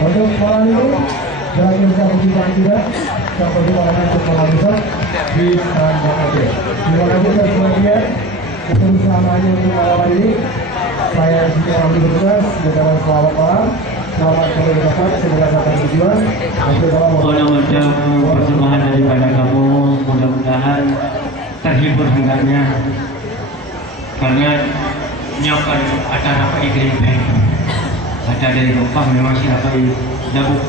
Untuk malam ini bagi bisa berbicara tidak sampai di malam untuk malam besar di Stand Terima kasih atas perhatian kebersamaannya untuk malam ini. Saya Siti Ramli bertugas dengan selamat malam. Selamat sampai berdapat semoga dapat tujuan. Mudah-mudahan persembahan daripada kamu mudah-mudahan terhibur dengannya karena nyokan acara Pak Igriben ada dari Jepang memang siapa jabuk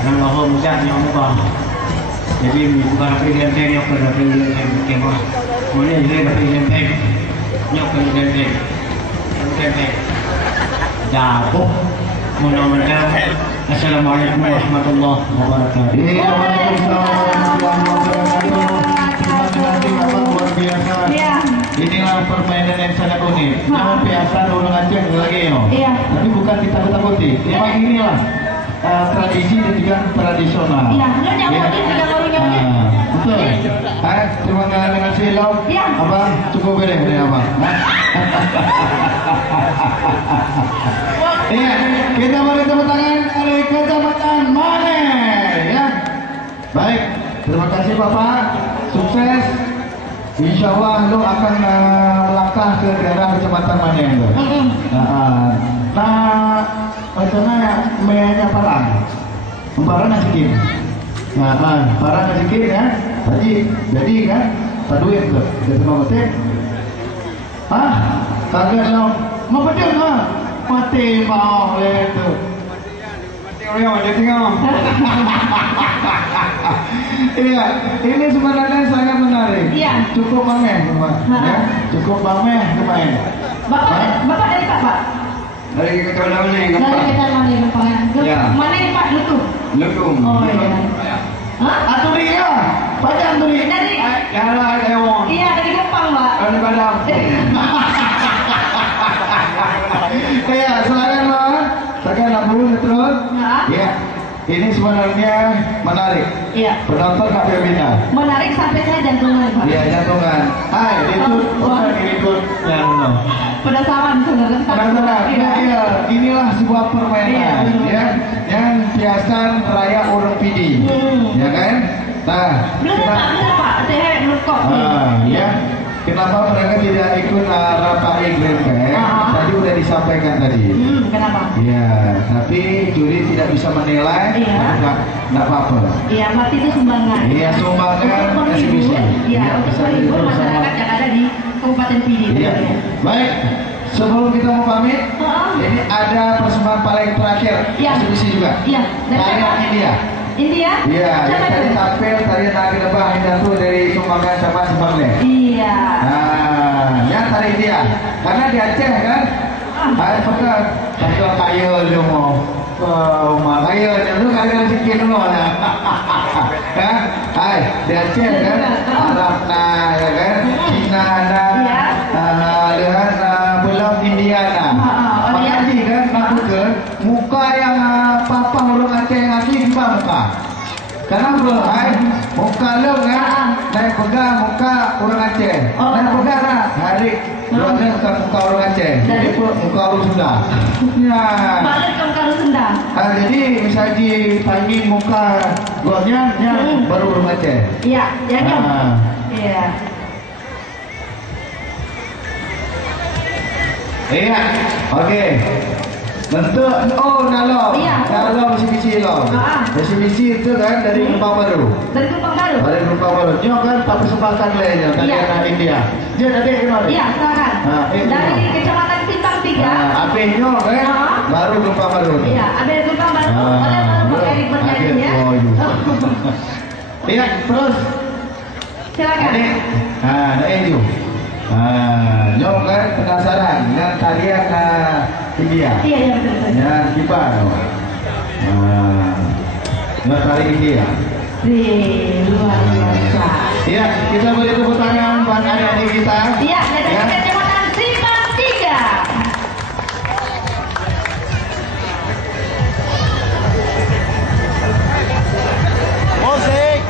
karena Allah mudah nyomba jadi bukan Pak Igriben nyokan Pak Igriben kemah kemudian jadi Pak Igriben nyokan Igriben jabuk mudah-mudahan. Assalamualaikum warahmatullahi wabarakatuh. Waalaikumsalam warahmatullahi wabarakatuh. Luar biasa. Inilah permainan yang sangat unik. Nama biasa orang Aceh lagi yo. Tapi bukan ditakut-takuti. Memang inilah tradisi dan juga tradisional. Betul. Terima kasih lo. Abang cukup beres dari abang. Iya, kita beri tepuk tangan oleh Kecamatan Mane, ya. Baik, terima kasih Bapak, sukses. Insya Allah lo akan melangkah ke daerah Kecamatan Mane lo. Macamnya mainnya parang, parang nasikin. Parang nasikin ya, jadi kan, paduit tuh, jadi mau betul. Kagak lo, mau betul mah. Mati mau itu. Mati orang ada tinggal. Iya, ini sebenarnya sangat menarik. Iya. Cukup pameh, ya. Cukup pameh lumayan. Bapak dari Pak? Dari Kecamatan Mane. Dari Kecamatan Mane, Pak. Ya. Mana ini Pak? Lutung. Lutung. Oh iya. Hah? Aturi ya. Padang turi. Dari- Kalau ada yang Iya, dari Kupang, Pak. Ada Padang. Ya, silakan Bang. Silakan Abu terus. Ya. Ini sebenarnya menarik. Iya. Penonton nggak berbeda. Menarik sampai saya jantungan, Pak. Iya, jantungan. Hai, Ditut. Bukan Ditut. Ya, no. Penasaran sebenarnya. Penasaran? Iya. Iya. Inilah sebuah permainan, Iya, betul. ya, yang biasan raya urung pidi, ya kan? Nah, Bener Pak. Saya belum kok. ya. Kenapa mereka tidak ikut rapai Grempeng? Tadi udah disampaikan tadi. Kenapa? Ya, tapi juri tidak bisa menilai. Iya. Nggak apa-apa. Iya, berarti itu sumbangan. Iya, sumbangan Untuk eksibisi. menghibur, iya, untuk bisa menghibur dihibur sama- masyarakat yang ada di Kabupaten Pidi. Iya. Baik. Sebelum kita mau pamit, ini ada persembahan paling terakhir. Iya. Eksibisi juga. Iya. Dan Tarian siapa? India. India? Iya, yang Siapa tadi itu? tampil tarian Nagi Lebah Indah tuh dari sumbangan sama Sembangnya. Iya. Nah, yang tari dia, karena di Aceh kan, ada pekan, pekan kaya lu mau, rumah kaya lu kaya sikit dulu nah, kan, hai di Aceh kan, Arab nah, ya kan, Cina nah, lihat pulau India nah, makanya kan, maksudnya muka yang papa orang Aceh yang asli di muka. Karena bro, muka lu kan, naik pegang muka orang Aceh, naik pegang lah, hari belakang bukan muka orang Aceh, jadi muka orang Sunda. Ya. Balik ke Kalu Sunda. Jadi bisa dipanggil muka golnya, baru orang Aceh. Iya, ya kan? Ah. Iya. Iya, oke. Bentuk, kalau Iya. kalau misi-misi lo, misi-misi itu kan dari Kupang Baru. Dari Kupang Baru. Dari Kupang Baru, nyo kan tak kesempatan lainnya tadi Iya. anak India. Dia tadi gimana? Iya, silakan. Dari Kecamatan Simpang 3. Api nyo kan, baru Kupang Baru. Iya, ada di Kupang Baru. Oleh baru pakai ribet nyanyi ya. Iya, terus. Silakan. Adik, nah, Enju. Nyo kan penasaran dengan tarian India. Iya, iya betul. Ya, kipas. Nggak tari India. Luar biasa. Iya, kita beri tepuk tangan buat adik-adik kita. Iya, dari Kecamatan Simpang 3. Musik.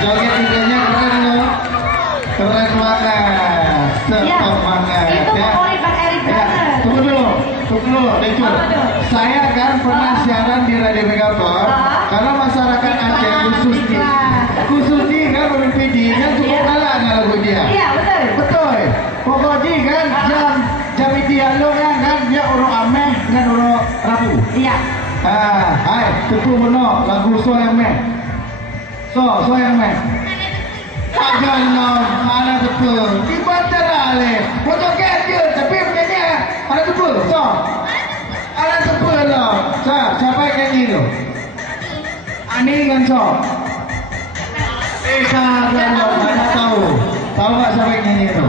Joget idenya keren loh. Keren banget. Sepok banget. Itu Ya. favorit Bang Erik Ya, banget. tunggu dulu, Decu. Apa tuh? Saya kan pernah siaran di Radio Megapol. Kalau masyarakat Aceh khususnya kan pemimpin kan cukup Iya. kalah dengan lagu dia. Iya, betul. Betul. Pokoknya kan jam dialog kan dia urut ameh dengan urut rabu. Iya. Hai, tentu benar lagu so yang meh. So yang meh. Kagak mana betul. Tiba terale. Foto dia tapi punyanya ada betul. So. Ada betul loh. Siapa yang nyanyi itu? Ani kan so. Kagak loh, mana tahu. Tahu nggak siapa yang nyanyi itu?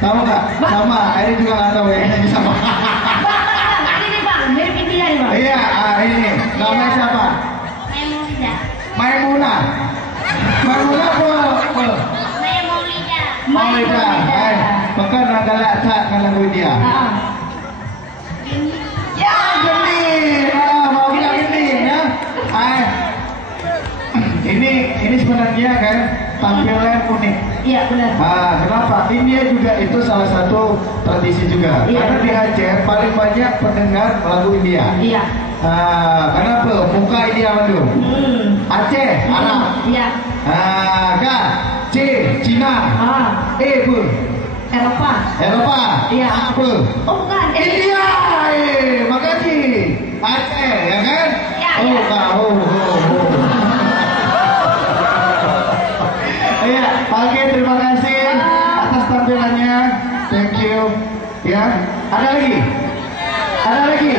Tahu nggak? Sama. Ini juga nggak tahu yang nyanyi sama. Bang, ini nih Bang, mirip India nih Bang. Iya, ini. Namanya siapa? Maimunah. Maimunah apa? Maulida. Hai, pekan ranggalak tak kan lagu dia. Ya, geni. Mau bilang geni ya. Hai. Ini sebenarnya kan tampilan unik. Iya, benar. Kenapa? India juga itu salah satu tradisi juga. Iya. Karena di Aceh paling banyak pendengar lagu India. Iya. Kenapa? Muka India mana? Aceh, Arab. Iya. K, C, Cina. E, apa? Eropa. Eropa. Iya. Apa? Oh, bukan. India. Makasih. Aceh, ya kan? Iya, Oh, iya. tahu. Iya, oke, terima kasih atas tampilannya. Thank you. Ya, ada lagi? Ada lagi?